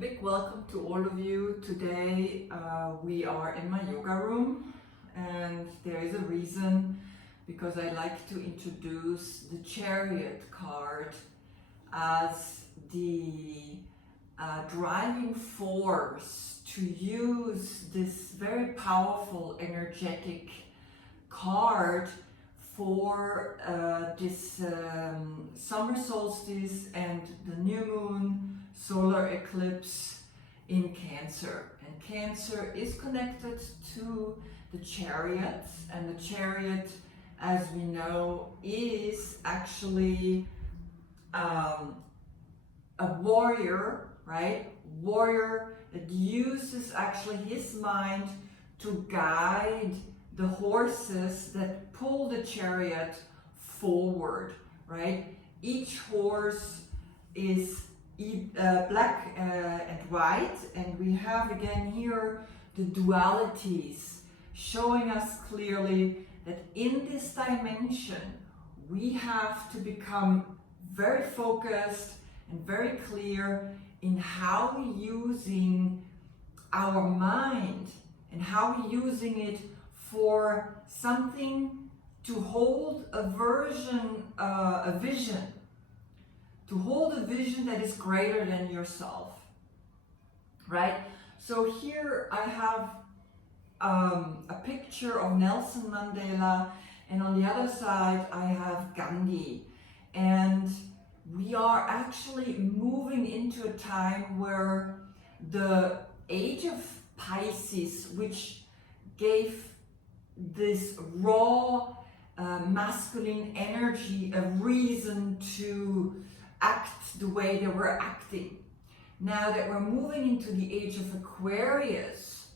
big welcome to all of you. Today we are in my yoga room, and there is a reason, because I like to introduce the Chariot card as the driving force to use this very powerful energetic card for this summer solstice and the new moon solar eclipse in Cancer. And Cancer is connected to the Chariot, and the Chariot, as we know, is actually a warrior, right? Warrior that uses actually his mind to guide the horses that pull the chariot forward, right? Each horse is black and white, and we have again here the dualities showing us clearly that in this dimension we have to become very focused and very clear in how we're using our mind and how we're using it for something to hold a vision, to hold a vision that is greater than yourself, right? So here I have a picture of Nelson Mandela, and on the other side I have Gandhi. And we are actually moving into a time where the age of Pisces, which gave this raw masculine energy a reason to act the way they were acting. Now that we're moving into the age of Aquarius,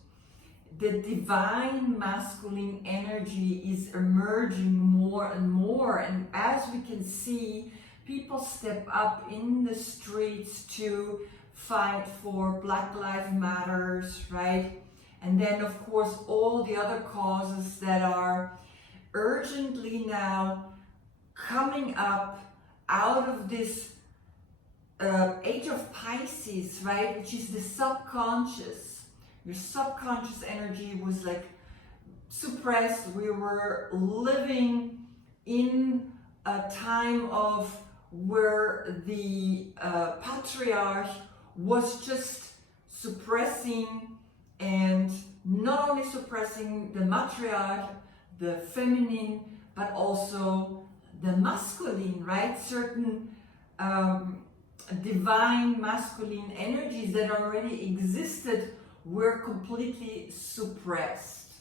the divine masculine energy is emerging more and more, and as we can see, people step up in the streets to fight for Black Lives Matters, right? And then of course all the other causes that are urgently now coming up out of this age of Pisces, right? Which is the subconscious. Your subconscious energy was like suppressed. We were living in a time of where the patriarch was just suppressing, and not only suppressing the matriarch, the feminine, but also the masculine, right? Certain divine masculine energies that already existed were completely suppressed.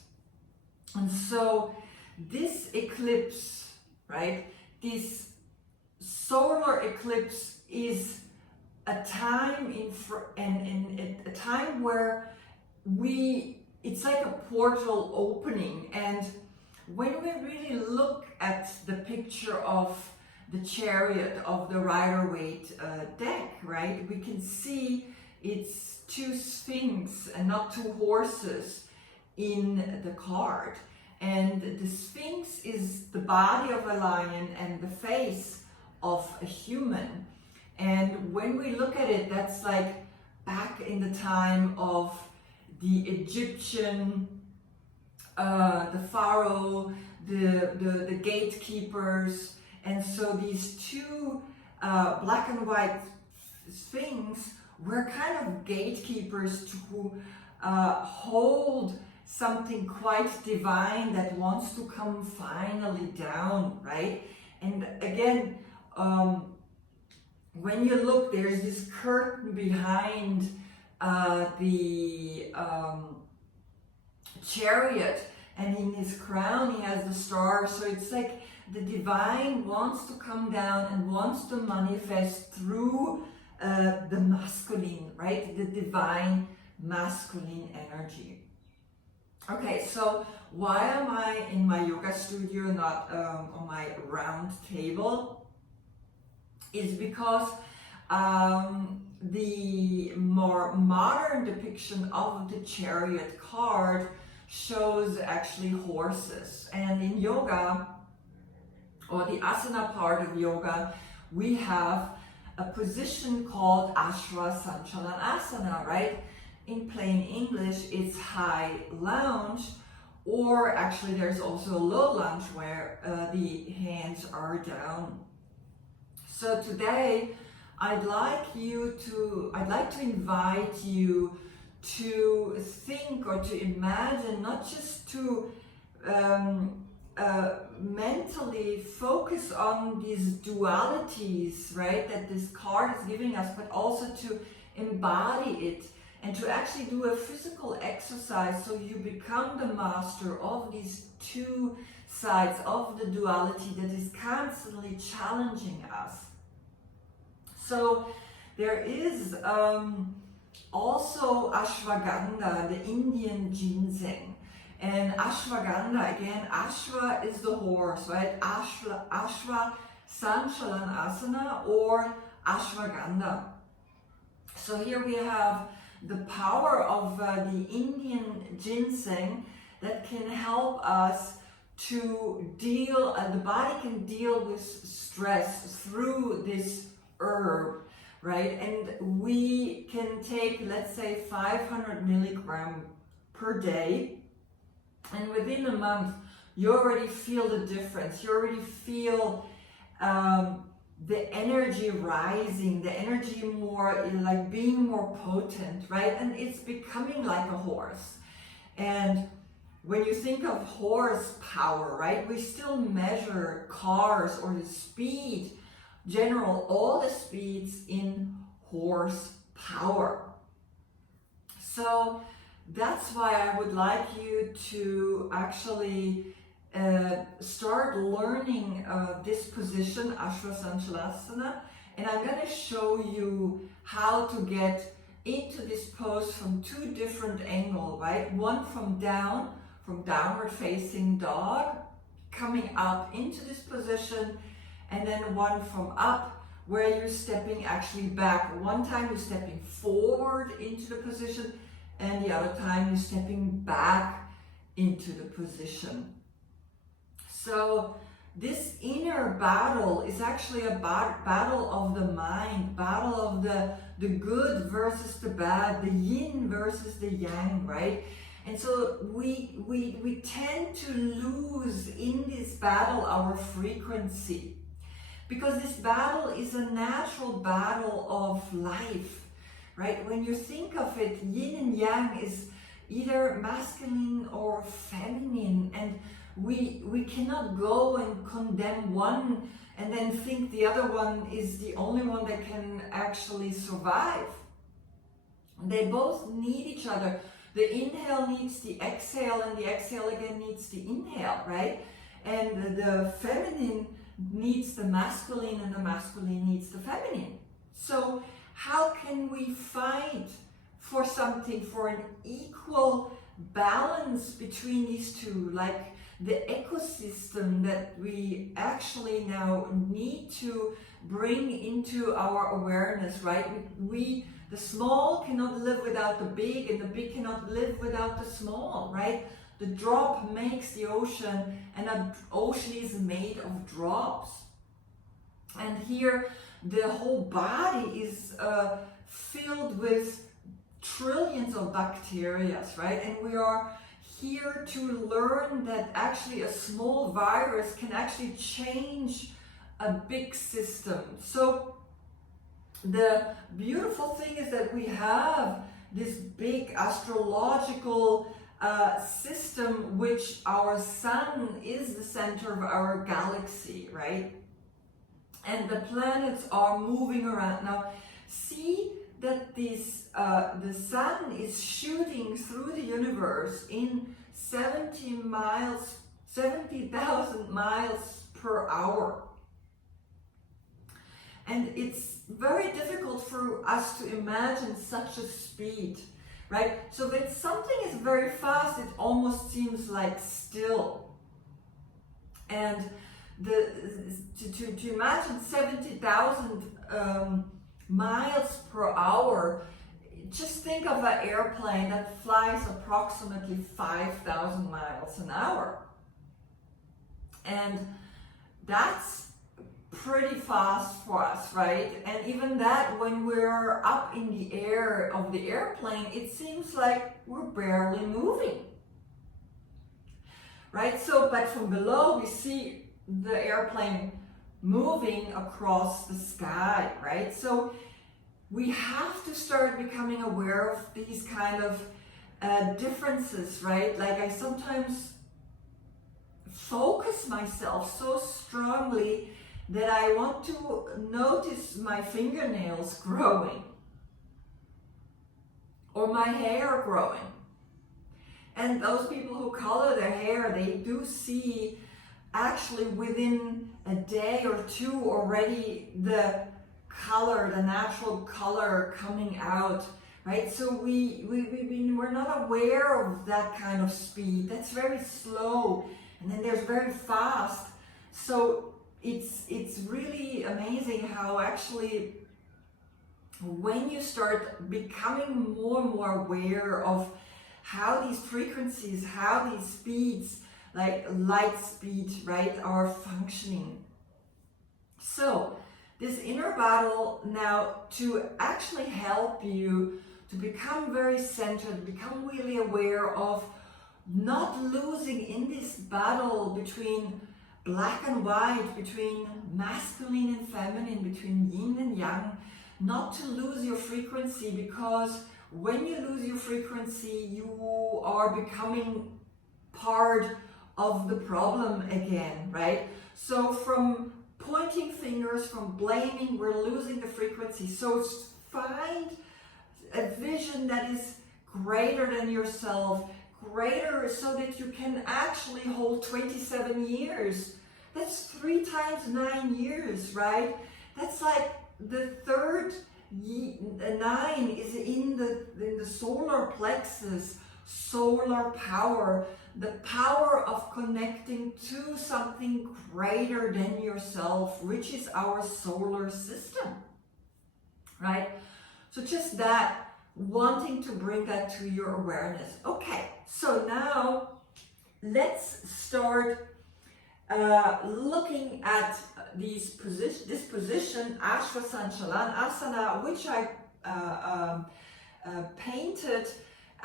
And so this eclipse, right, this solar eclipse is a time a time where it's like a portal opening. And when we really look at the picture of the chariot, of the Rider-Waite deck, right, we can see it's two sphinx and not two horses in the card. And the sphinx is the body of a lion and the face of a human. And when we look at it, that's like back in the time of the Egyptian, the pharaoh, the gatekeepers. And so these two black and white sphinx were kind of gatekeepers to hold something quite divine that wants to come finally down, right? And again, when you look, there's this curtain behind the chariot, and in his crown he has the star. So it's like the divine wants to come down and wants to manifest through the masculine, right? The divine masculine energy. Okay, so why am I in my yoga studio, not on my round table? Is because the more modern depiction of the chariot card shows actually horses. And in yoga, or the asana part of yoga, we have a position called Ashwa-Sanchalanasana, right? In plain English, it's high lounge, or actually there's also a low lounge where the hands are down. So today, I'd like to invite you to think or to imagine, not just to mentally focus on these dualities, right, that this card is giving us, but also to embody it and to actually do a physical exercise so you become the master of these two sides of the duality that is constantly challenging us. So there is also ashwagandha, the Indian ginseng. And ashwagandha, again, ashwa is the horse, right? Ashwa Sanchalanasana or ashwagandha. So here we have the power of the Indian ginseng that can help us to deal, the body can deal with stress through this herb, right? And we can take, let's say, 500 milligrams per day, and within a month you already feel the difference. You already feel the energy rising, the energy more, like being more potent, right? And it's becoming like a horse. And when you think of horsepower, right, we still measure cars or the speed, all the speeds in horsepower. So that's why I would like you to actually start learning this position, Ashwa-Sanchalanasana, and I'm going to show you how to get into this pose from two different angles, right? One from downward facing dog, coming up into this position, and then one from up where you're stepping actually back. One time you're stepping forward into the position, and the other time you're stepping back into the position. So this inner battle is actually a battle of the mind, battle of the good versus the bad, the yin versus the yang, right? And so we tend to lose in this battle our frequency, because this battle is a natural battle of life, right? When you think of it, yin and yang is either masculine or feminine, and we cannot go and condemn one and then think the other one is the only one that can actually survive. They both need each other. The inhale needs the exhale, and the exhale again needs the inhale, right? And the feminine needs the masculine, and the masculine needs the feminine. So how can we fight for something, for an equal balance between these two, like the ecosystem that we actually now need to bring into our awareness, right? The small cannot live without the big, and the big cannot live without the small, right? The drop makes the ocean, and an ocean is made of drops. And here the whole body is filled with trillions of bacteria, right? And we are here to learn that actually a small virus can actually change a big system. So the beautiful thing is that we have this big astrological system, which our sun is the center of our galaxy, right? And the planets are moving around. Now, see that this the sun is shooting through the universe in 70,000 miles per hour. And it's very difficult for us to imagine such a speed, right? So when something is very fast, it almost seems like still. And to imagine 70,000 miles per hour, just think of an airplane that flies approximately 5,000 miles an hour. And that's pretty fast for us, right? And even that, when we're up in the air of the airplane, it seems like we're barely moving, right? So, but from below, we see the airplane moving across the sky, right? So we have to start becoming aware of these kind of differences, right? Like I sometimes focus myself so strongly that I want to notice my fingernails growing or my hair growing. And those people who color their hair, they do see actually within a day or two already the color, the natural color coming out, right? So we're not aware of that kind of speed. That's very slow. And then there's very fast. So it's really amazing how actually when you start becoming more and more aware of how these frequencies, how these speeds, like light speed, right, are functioning. So this inner battle now to actually help you to become very centered, become really aware of not losing in this battle between black and white, between masculine and feminine, between yin and yang, not to lose your frequency, because when you lose your frequency, you are becoming part of the problem again, right? So from pointing fingers, from blaming, we're losing the frequency. So find a vision that is greater than yourself, greater so that you can actually hold 27 years. That's 3 times 9 years, right? That's like the third 9 is in the solar plexus, solar power, the power of connecting to something greater than yourself, which is our solar system, right? So just that, wanting to bring that to your awareness. Okay, so now let's start looking at this position, Ashvasanchalanasana, which I painted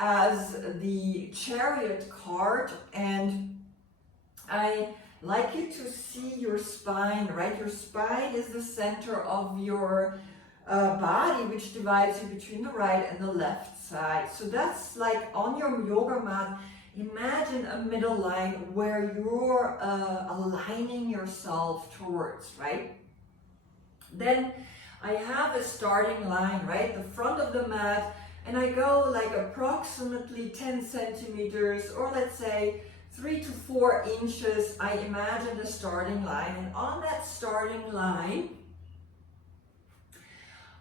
as the Chariot card, and I like you to see your spine, right? Your spine is the center of your body, which divides you between the right and the left side. So that's like on your yoga mat. Imagine a middle line where you're aligning yourself towards, right? Then I have a starting line, right? The front of the mat, and I go like approximately 10 centimeters, or let's say 3 to 4 inches. I imagine the starting line, and on that starting line,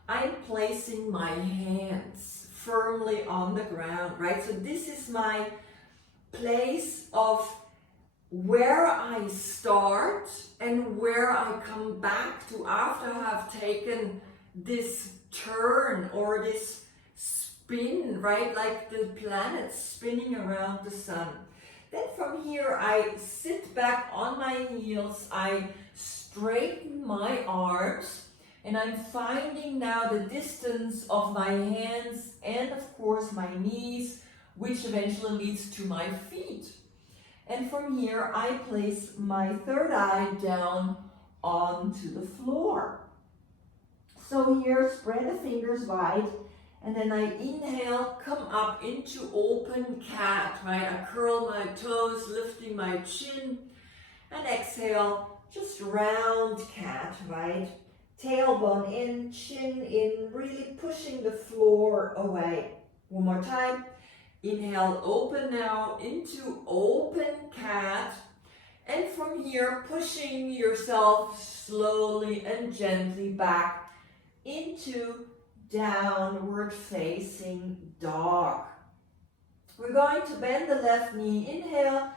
I'm placing my hands firmly on the ground, right? So this is my place of where I start and where I come back to after I have taken this turn or this spin, right? Like the planets spinning around the sun. Then from here, I sit back on my heels, I straighten my arms, and I'm finding now the distance of my hands and of course my knees, which eventually leads to my feet. And from here, I place my third eye down onto the floor. So here, spread the fingers wide, and then I inhale, come up into open cat, right? I curl my toes, lifting my chin, and exhale, just round cat, right? Tailbone in, chin in, really pushing the floor away. One more time. Inhale, open now into open cat. And from here, pushing yourself slowly and gently back into downward facing dog. We're going to bend the left knee. Inhale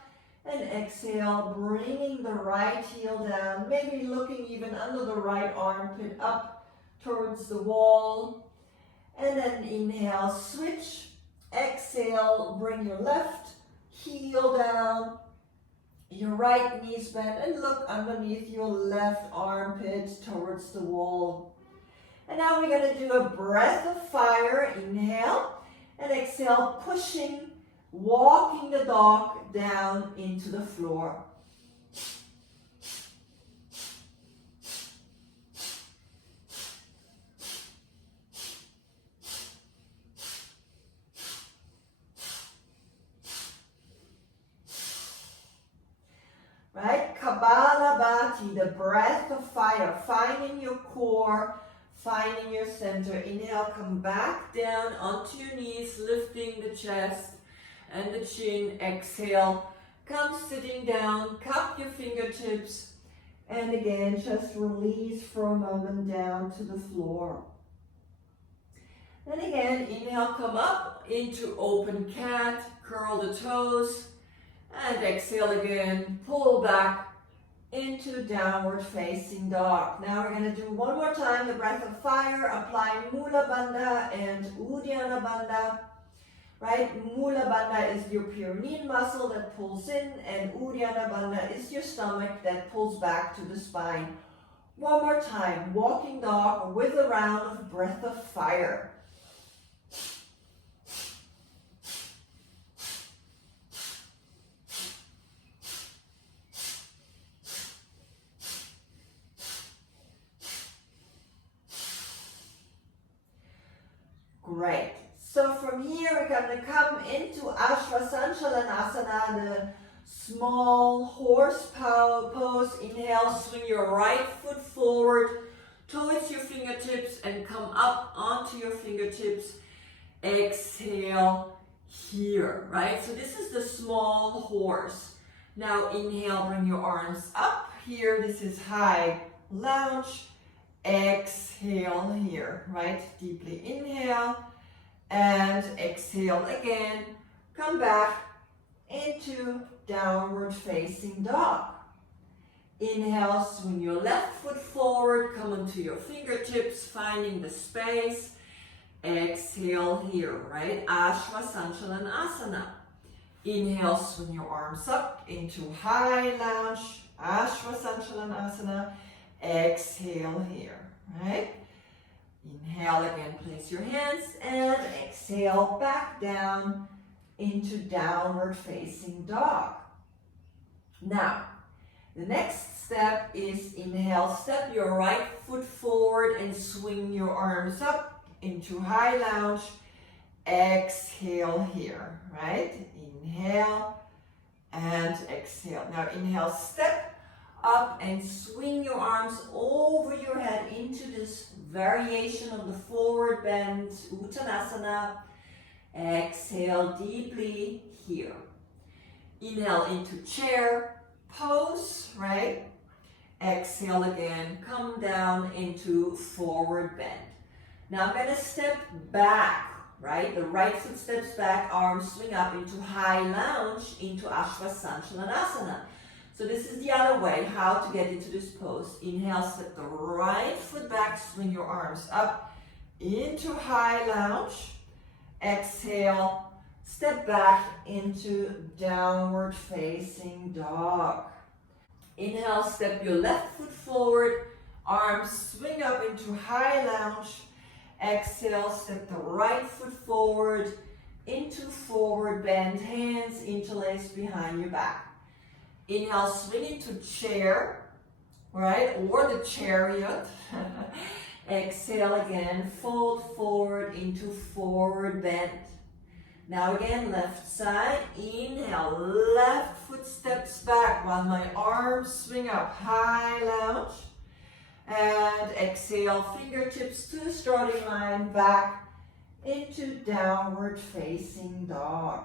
and exhale, bringing the right heel down, maybe looking even under the right armpit up towards the wall. And then inhale, switch. Exhale, bring your left heel down. Your right knee's bent and look underneath your left armpit towards the wall. And now we're going to do a breath of fire. Inhale and exhale, pushing, walking the dog down into the floor. Right? Kapalabhati, the breath of fire, finding your core, finding your center. Inhale, come back down onto your knees, lifting the chest and the chin. Exhale, come sitting down, cup your fingertips, and again, just release for a moment down to the floor. Then again, inhale, come up into open cat, curl the toes, and exhale again, pull back into downward facing dog. Now we're going to do one more time the breath of fire, apply Mula Bandha and Uddiyana Bandha. Right? Mula Bandha is your perineal muscle that pulls in, and Uddiyana Bandha is your stomach that pulls back to the spine. One more time, walking dog with a round of breath of fire. Great. So from here we're going to come into Ashvasanchalanasana, the small horse pose. Inhale, swing your right foot forward towards your fingertips and come up onto your fingertips. Exhale here, right? So this is the small horse. Now inhale, bring your arms up here. This is high lounge. Exhale here, right? Deeply inhale and exhale again. Come back into downward facing dog. Inhale, swing your left foot forward, come onto your fingertips, finding the space. Exhale here, right? Ashvasanchalanasana. Inhale, swing your arms up into high lounge, Ashvasanchalanasana. Exhale here, right? Inhale again, place your hands and exhale back down into downward facing dog. Now, the next step is inhale, step your right foot forward and swing your arms up into high lounge. Exhale here, right? Inhale and exhale. Now inhale, step up and swing your arms over your head into this variation of the forward bend, Uttanasana. Exhale deeply here. Inhale into chair pose, right? Exhale again, come down into forward bend. Now I'm going to step back, right? The right foot steps back, arms swing up into high lounge, into Ashvasanchalanasana. So this is the other way, how to get into this pose. Inhale, step the right foot back, swing your arms up into high lounge. Exhale, step back into downward facing dog. Inhale, step your left foot forward, arms swing up into high lounge. Exhale, step the right foot forward into forward bend, hands interlaced behind your back. Inhale, swing into chair, right, or the chariot. Exhale again, fold forward into forward bend. Now again, left side, inhale, left foot steps back while my arms swing up, high lounge. And exhale, fingertips to the starting line, back into downward facing dog.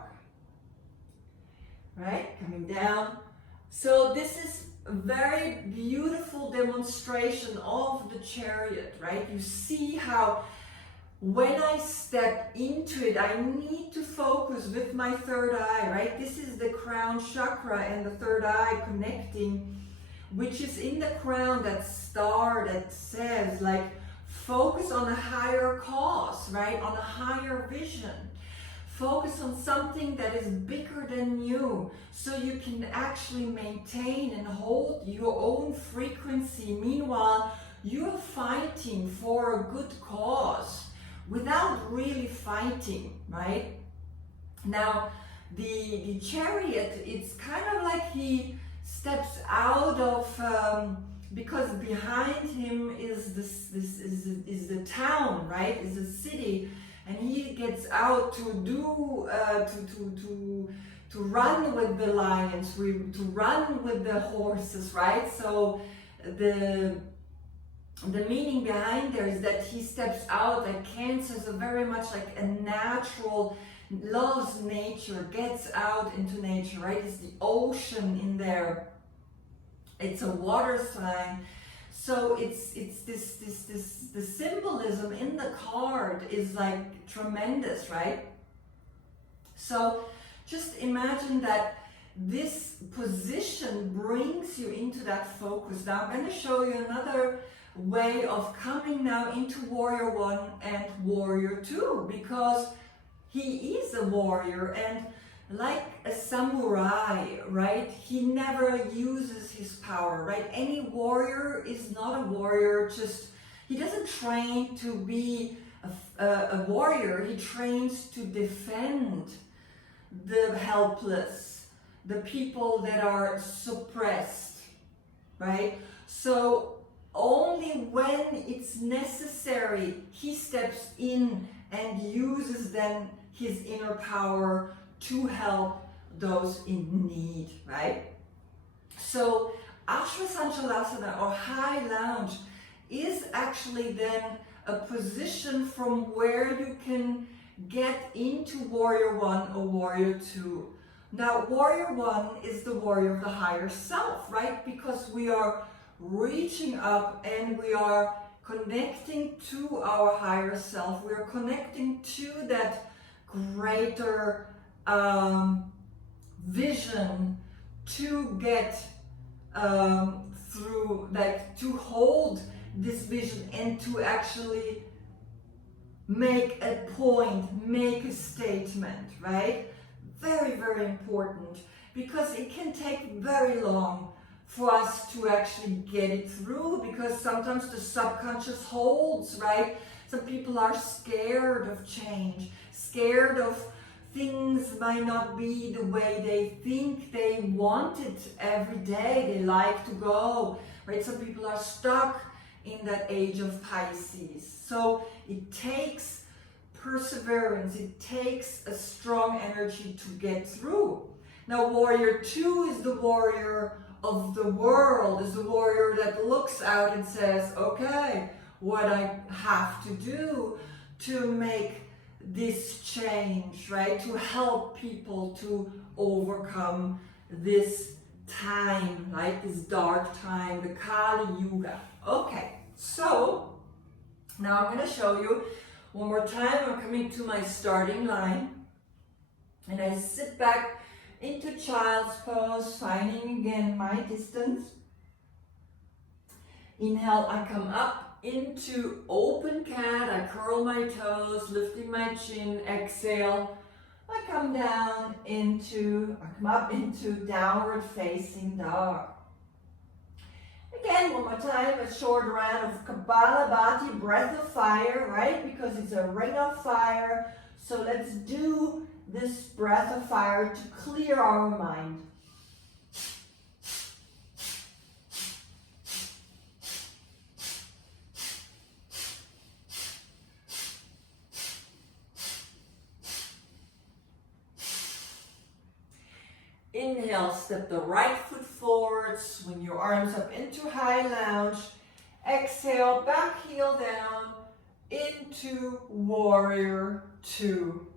Right, coming down. So this is a very beautiful demonstration of the chariot, right? You see how when I step into it, I need to focus with my third eye, right? This is the crown chakra and the third eye connecting, which is in the crown, that star that says like, focus on a higher cause, right? On a higher vision. Focus on something that is bigger than you, so you can actually maintain and hold your own frequency. Meanwhile, you're fighting for a good cause without really fighting, right? Now, the chariot, it's kind of like he steps out of, because behind him is is the town, right? Is the city, and he gets out to do to run with the lions, to run with the horses, right? So the meaning behind there is that he steps out. That Cancer is very much like a natural, loves nature, gets out into nature, right? It's the ocean in there. It's a water sign. So it's the symbolism in the card is like tremendous, right? So just imagine that this position brings you into that focus. Now I'm going to show you another way of coming now into Warrior 1 and Warrior 2, because he is a warrior, and like a samurai, right? He never uses his power, right? Any warrior is not a warrior, just, he doesn't train to be a warrior. He trains to defend the helpless, the people that are suppressed, right? So only when it's necessary, he steps in and uses then his inner power to help those in need, right? So Ashwasanchalasana, or high lounge, is actually then a position from where you can get into Warrior 1 or Warrior 2. Now, Warrior 1 is the warrior of the higher self, right? Because we are reaching up and we are connecting to our higher self. We are connecting to that greater vision to get through, like to hold this vision and to actually make a point, make a statement, right? Very, very important, because it can take very long for us to actually get it through, because sometimes the subconscious holds, right? Some people are scared of change, scared of things might not be the way they think they want it every day. They like to go, right? Some people are stuck in that age of Pisces. So it takes perseverance, it takes a strong energy to get through. Now, Warrior 2 is the warrior of the world, is the warrior that looks out and says, okay, what I have to do to make this change, right? To help people to overcome this time, right? This dark time, the Kali Yuga. Okay, so now I'm going to show you one more time. I'm coming to my starting line, and I sit back into child's pose, finding again my distance. Inhale, I come up into open cat. I curl my toes, lifting my chin. Exhale, I come up into downward facing dog. Again, one more time, a short round of Kapalabhati, breath of fire, right? Because it's a ring of fire. So let's do this breath of fire to clear our mind. Inhale, step the right foot forward, swing your arms up into high lounge. Exhale, back heel down into Warrior 2.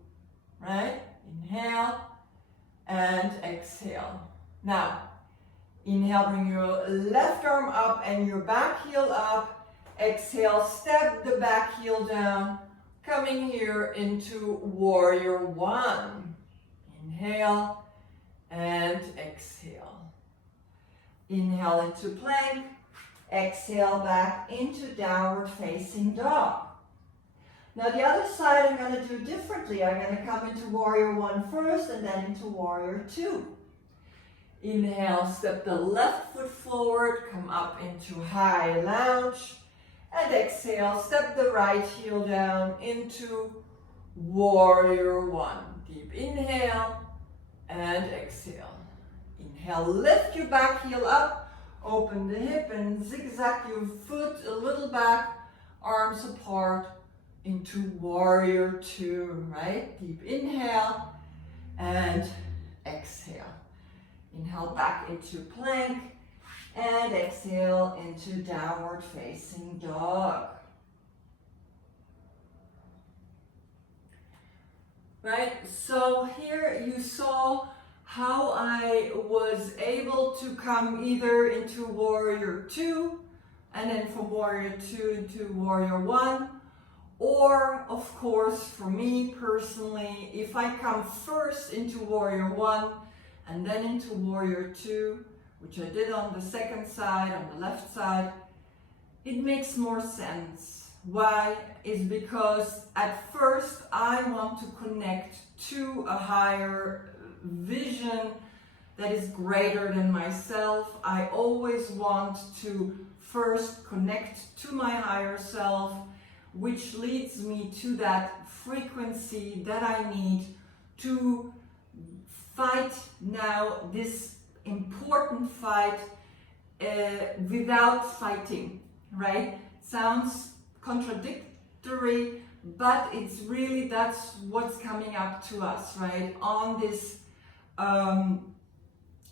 Right? Inhale and exhale. Now, inhale, bring your left arm up and your back heel up. Exhale, step the back heel down, coming here into Warrior 1. Inhale and exhale. Inhale into plank. Exhale back into downward facing dog. Now the other side I'm going to do differently. I'm going to come into warrior 1 first and then into warrior 2. Inhale, step the left foot forward, come up into high lunge. And exhale, step the right heel down into warrior 1. Deep inhale and exhale. Inhale, lift your back heel up, open the hip and zigzag your foot a little back, arms apart into warrior 2, right? Deep inhale and exhale. Inhale back into plank and exhale into downward facing dog. Right, so here you saw how I was able to come either into warrior 2 and then from warrior 2 into warrior 1, or of course for me personally, if I come first into warrior 1 and then into warrior 2, which I did on the second side, on the left side, it makes more sense. Why? Is because at first I want to connect to a higher vision that is greater than myself. I always want to first connect to my higher self, which leads me to that frequency that I need to fight now this important fight without fighting, right? Sounds contradictory, but it's really, that's what's coming up to us, right? On this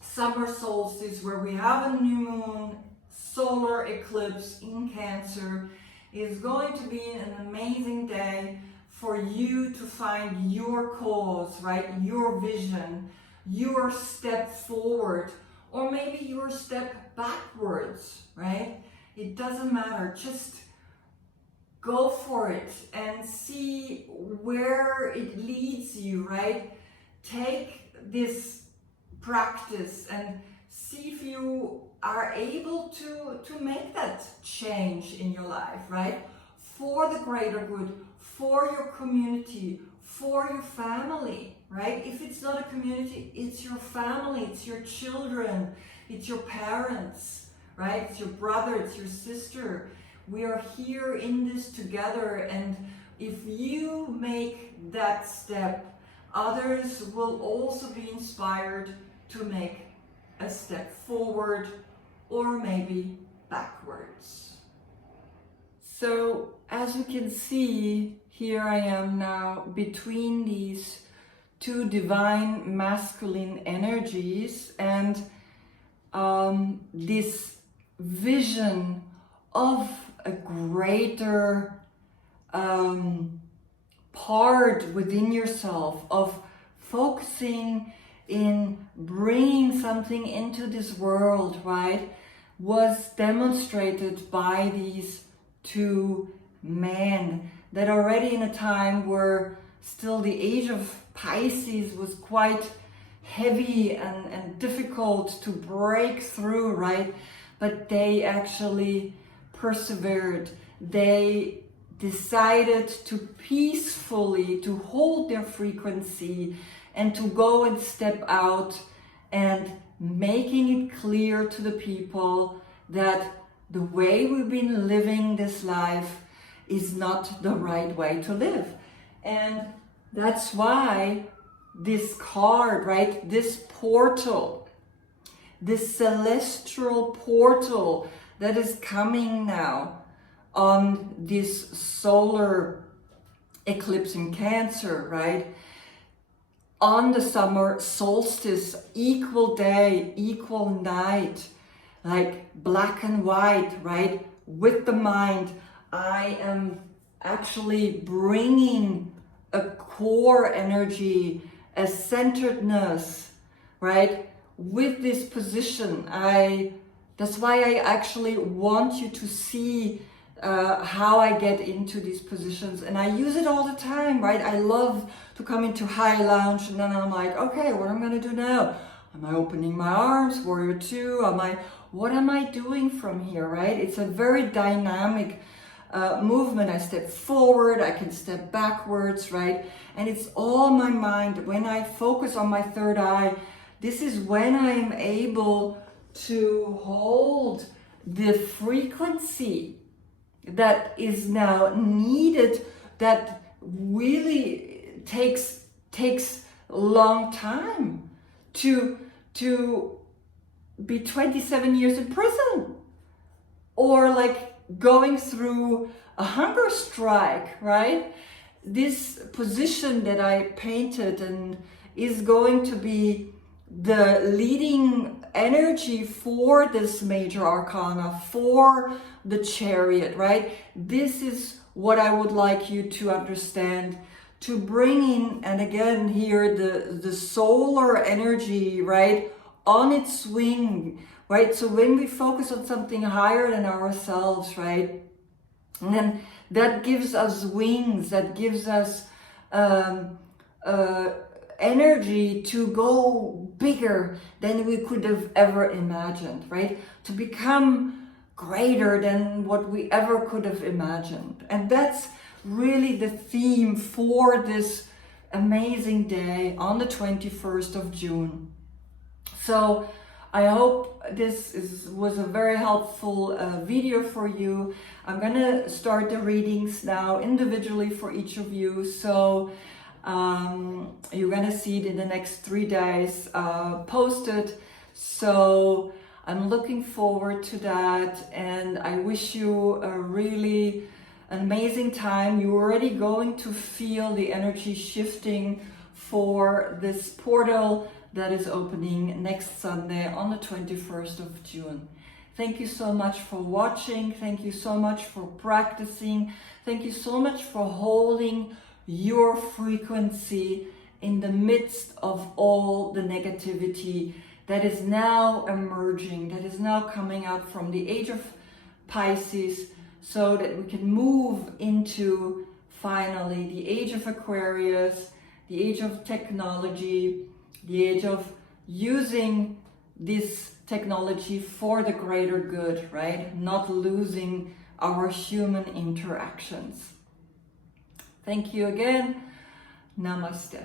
summer solstice where we have a new moon, solar eclipse in Cancer, is going to be an amazing day for you to find your cause, right? Your vision, your step forward, or maybe your step backwards, right? It doesn't matter, just go for it and see where it leads you, right? Take this practice and see if you are able to make that change in your life, right? For the greater good, for your community, for your family, right? If it's not a community, it's your family, it's your children, it's your parents, right? It's your brother, it's your sister. We are here in this together, and if you make that step, others will also be inspired to make a step forward or maybe backwards. So as you can see, here I am now between these two divine masculine energies, and this vision of a greater part within yourself, of focusing in bringing something into this world, right, was demonstrated by these two men that already in a time where still the age of Pisces was quite heavy and difficult to break through, right? But they actually persevered. They decided to peacefully to hold their frequency and to go and step out and making it clear to the people that the way we've been living this life is not the right way to live. And that's why this card, right, this portal, this celestial portal that is coming now on this solar eclipse in Cancer, right, on the summer solstice, equal day, equal night, like black and white, right, with the mind, I am actually bringing a core energy, a centeredness, right, with this position. That's why I actually want you to see how I get into these positions, and I use it all the time, right? I love to come into high lounge, and then I'm like, okay, what am I going to do now? Am I opening my arms, warrior two? What am I doing from here, right? It's a very dynamic movement. I step forward, I can step backwards, right? And it's all my mind. When I focus on my third eye, this is when I'm able to hold the frequency that is now needed, that really takes a long time to be 27 years in prison, or like going through a hunger strike, right? This position that I painted and is going to be the leading energy for this major arcana, for the Chariot, right? This is what I would like you to understand, to bring in, and again here, the solar energy, right, on its swing, right? So when we focus on something higher than ourselves, right, and then that gives us wings, that gives us energy to go bigger than we could have ever imagined, right? To become greater than what we ever could have imagined. And that's really the theme for this amazing day on the 21st of June. So I hope this was a very helpful video for you. I'm gonna start the readings now individually for each of you. So you're gonna see it in the next 3 days posted. So I'm looking forward to that, and I wish you a really amazing time. You're already going to feel the energy shifting for this portal that is opening next Sunday on the 21st of June. Thank you so much for watching. Thank you so much for practicing. Thank you so much for holding your frequency in the midst of all the negativity that is now emerging, that is now coming out from the age of Pisces, so that we can move into finally the age of Aquarius, the age of technology, the age of using this technology for the greater good, right? Not losing our human interactions. Thank you again. Namaste.